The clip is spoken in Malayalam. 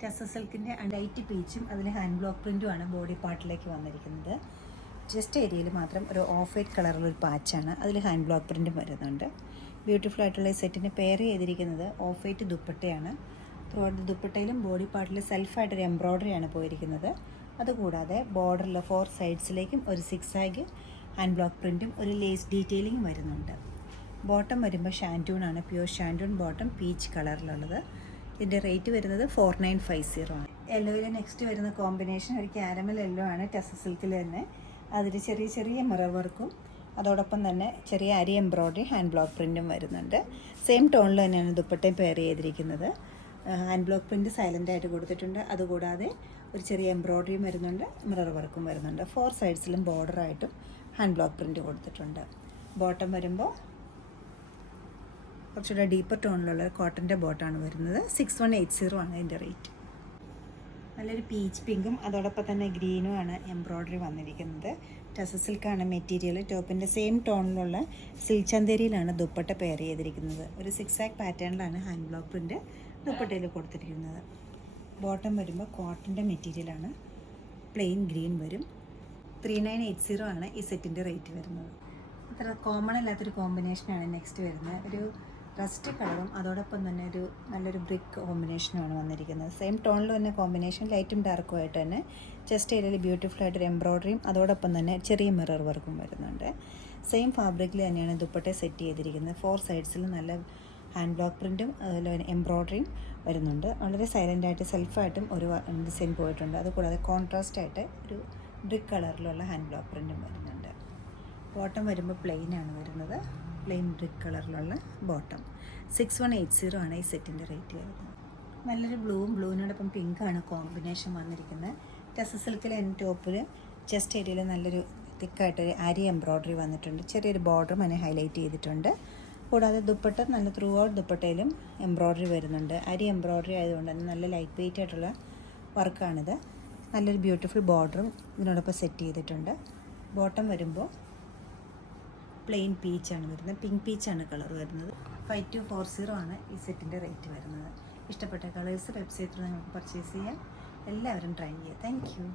ടെസ സിൽക്കിൻ്റെ ലൈറ്റ് പീച്ചും അതിൽ ഹാൻഡ് ബ്ലോക്ക് പ്രിൻറ്റുമാണ് ബോഡി പാർട്ടിലേക്ക് വന്നിരിക്കുന്നത്. ചെസ്റ്റ് ഏരിയയിൽ മാത്രം ഒരു ഓഫ് വൈറ്റ് കളറിലൊരു പാച്ചാണ്, അതിൽ ഹാൻഡ് ബ്ലോക്ക് പ്രിൻറ്റും വരുന്നുണ്ട്. ബ്യൂട്ടിഫുൾ ആയിട്ടുള്ള ഈ സെറ്റിന് പെയർ ചെയ്തിരിക്കുന്നത് ഓഫ് വൈറ്റ് ദുപ്പട്ടയാണ്. ത്രൂ ഔട്ട് ദുപ്പട്ടയിലും ബോഡി പാർട്ടിൽ സെൽഫായിട്ടൊരു എംബ്രോയ്ഡറിയാണ് പോയിരിക്കുന്നത്. അതുകൂടാതെ ബോർഡറിൽ 4 സൈഡ്സിലേക്കും ഒരു സിക്സാഗ് ഹാൻഡ് ബ്ലോക്ക് പ്രിൻറ്റും ഒരു ലേസ് ഡീറ്റെയിലിംഗ് വരുന്നുണ്ട്. ബോട്ടം വരുമ്പോൾ ഷാൻറ്റൂണാണ്, പ്യൂർ ഷാൻറ്റൂൺ ബോട്ടം പീച്ച് കളറിലുള്ളത്. ഇതിൻ്റെ റേറ്റ് വരുന്നത് 4950 ആണ്. യെല്ലോയിൽ നെക്സ്റ്റ് വരുന്ന കോമ്പിനേഷൻ ഒരു ക്യാരമൽ യെല്ലോ ആണ്. ടെസ സിൽക്കിൽ തന്നെ അതിൽ ചെറിയ ചെറിയ മിറർ വർക്കും അതോടൊപ്പം തന്നെ ചെറിയ അരി എംബ്രോയ്ഡറി ഹാൻഡ് ബ്ലോക്ക് പ്രിൻറ്റും വരുന്നുണ്ട്. സെയിം ടോണിൽ തന്നെയാണ് ദുപ്പട്ടയും പെയർ ചെയ്തിരിക്കുന്നത്. ഹാൻഡ് ബ്ലോക്ക് പ്രിൻറ്റ് സൈലൻ്റ് ആയിട്ട് കൊടുത്തിട്ടുണ്ട്. അതുകൂടാതെ ഒരു ചെറിയ എംബ്രോയ്ഡറിയും വരുന്നുണ്ട്, മിറർ വർക്കും വരുന്നുണ്ട്. 4 സൈഡ്സിലും ബോർഡറായിട്ടും ഹാൻഡ് ബ്ലോക്ക് പ്രിൻറ്റ് കൊടുത്തിട്ടുണ്ട്. ബോട്ടം വരുമ്പോൾ കുറച്ചുകൂടെ ഡീപ്പർ ടോണിലുള്ള കോട്ടൻ്റെ ബോട്ടാണ് വരുന്നത്. 6180 ആണ് ഇതിൻ്റെ റേറ്റ്. നല്ലൊരു പീച്ച് പിങ്കും അതോടൊപ്പം തന്നെ ഗ്രീനുമാണ് എംബ്രോയ്ഡറി വന്നിരിക്കുന്നത്. ടെസ സിൽക്കാണ് മെറ്റീരിയൽ. ടോപ്പിൻ്റെ സെയിം ടോണിലുള്ള സിൽക്ക് ചന്തേരിയിലാണ് ദുപ്പട്ട പെയർ ചെയ്തിരിക്കുന്നത്. ഒരു സിക്സാഗ് പാറ്റേണിലാണ് ഹാൻഡ് ബ്ലോക്ക് പ്രിൻറ്റ് ദുപ്പട്ടയിൽ കൊടുത്തിരിക്കുന്നത്. ബോട്ടം വരുമ്പോൾ കോട്ടൻ്റെ മെറ്റീരിയലാണ്, പ്ലെയിൻ ഗ്രീൻ വരും. 3980 ആണ് ഈ സെറ്റിൻ്റെ റേറ്റ് വരുന്നത്. അത്ര കോമൺ അല്ലാത്തൊരു കോമ്പിനേഷനാണ് നെക്സ്റ്റ് വരുന്നത്. ഒരു റസ്റ്റ് കളറും അതോടൊപ്പം തന്നെ ഒരു നല്ലൊരു ബ്രിക്ക് കോമ്പിനേഷനുമാണ് വന്നിരിക്കുന്നത്. സെയിം ടോണിൽ തന്നെ കോമ്പിനേഷൻ, ലൈറ്റും ഡാർക്കും ആയിട്ട് തന്നെ. ചെസ്റ്റ് ഏരിയയിൽ ബ്യൂട്ടിഫുൾ ആയിട്ടൊരു എംബ്രോയ്ഡറിയും അതോടൊപ്പം തന്നെ ചെറിയ മിറർ വർക്കും വരുന്നുണ്ട്. സെയിം ഫാബ്രിക്കിൽ തന്നെയാണ് ദുപ്പട്ട സെറ്റ് ചെയ്തിരിക്കുന്നത്. 4 സൈഡ്സിൽ നല്ല ഹാൻഡ് ബ്ലോക്ക് പ്രിൻറ്റും അതുപോലെ എംബ്രോയ്ഡറിയും വരുന്നുണ്ട്. വളരെ സൈലൻ്റായിട്ട് സെൽഫായിട്ടും ഒരു ഡിസൈൻ പോയിട്ടുണ്ട്. അതുകൂടാതെ കോൺട്രാസ്റ്റ് ആയിട്ട് ഒരു ബ്രിക്ക് കളറിലുള്ള ഹാൻഡ് ബ്ലോക്ക് പ്രിൻറ്റും വരുന്നുണ്ട്. ബോട്ടം വരുമ്പോൾ പ്ലെയിൻ ആണ് വരുന്നത്, പ്ലെയിൻ ബ്രിക്ക് കളറിലുള്ള ബോട്ടം. 6180 ആണ് ഈ സെറ്റിൻ്റെ റേറ്റ് വരുന്നത്. നല്ലൊരു ബ്ലൂവിനോടൊപ്പം പിങ്കാണ് കോമ്പിനേഷൻ വന്നിരിക്കുന്നത്. ടെസ സിൽക്കിലെ ടോപ്പിൽ ചെസ്റ്റ് ഏരിയയിൽ നല്ലൊരു തിക്കായിട്ടൊരു അരി എംബ്രോയ്ഡറി വന്നിട്ടുണ്ട്. ചെറിയൊരു ബോർഡറും അതിനെ ഹൈലൈറ്റ് ചെയ്തിട്ടുണ്ട്. കൂടാതെ ദുപ്പട്ട നല്ല ത്രൂ ഔട്ട് ദുപ്പട്ടയിലും എംബ്രോയ്ഡറി വരുന്നുണ്ട്. അരി എംബ്രോയ്ഡറി ആയതുകൊണ്ട് തന്നെ നല്ല ലൈറ്റ് വെയിറ്റ് ആയിട്ടുള്ള വർക്കാണിത്. നല്ലൊരു ബ്യൂട്ടിഫുൾ ബോർഡറും ഇതിനോടൊപ്പം സെറ്റ് ചെയ്തിട്ടുണ്ട്. ബോട്ടം വരുമ്പോൾ പ്ലെയിൻ പീച്ചാണ് വരുന്നത്, പിങ്ക് പീച്ചാണ് കളർ വരുന്നത്. 5240 ആണ് ഈ സെറ്റിൻ്റെ റേറ്റ് വരുന്നത്. ഇഷ്ടപ്പെട്ട കളേഴ്സ് വെബ്സൈറ്റിൽ നിങ്ങൾക്ക് പർച്ചേസ് ചെയ്യാം. എല്ലാവരും ട്രൈ ചെയ്യുക. Thank you.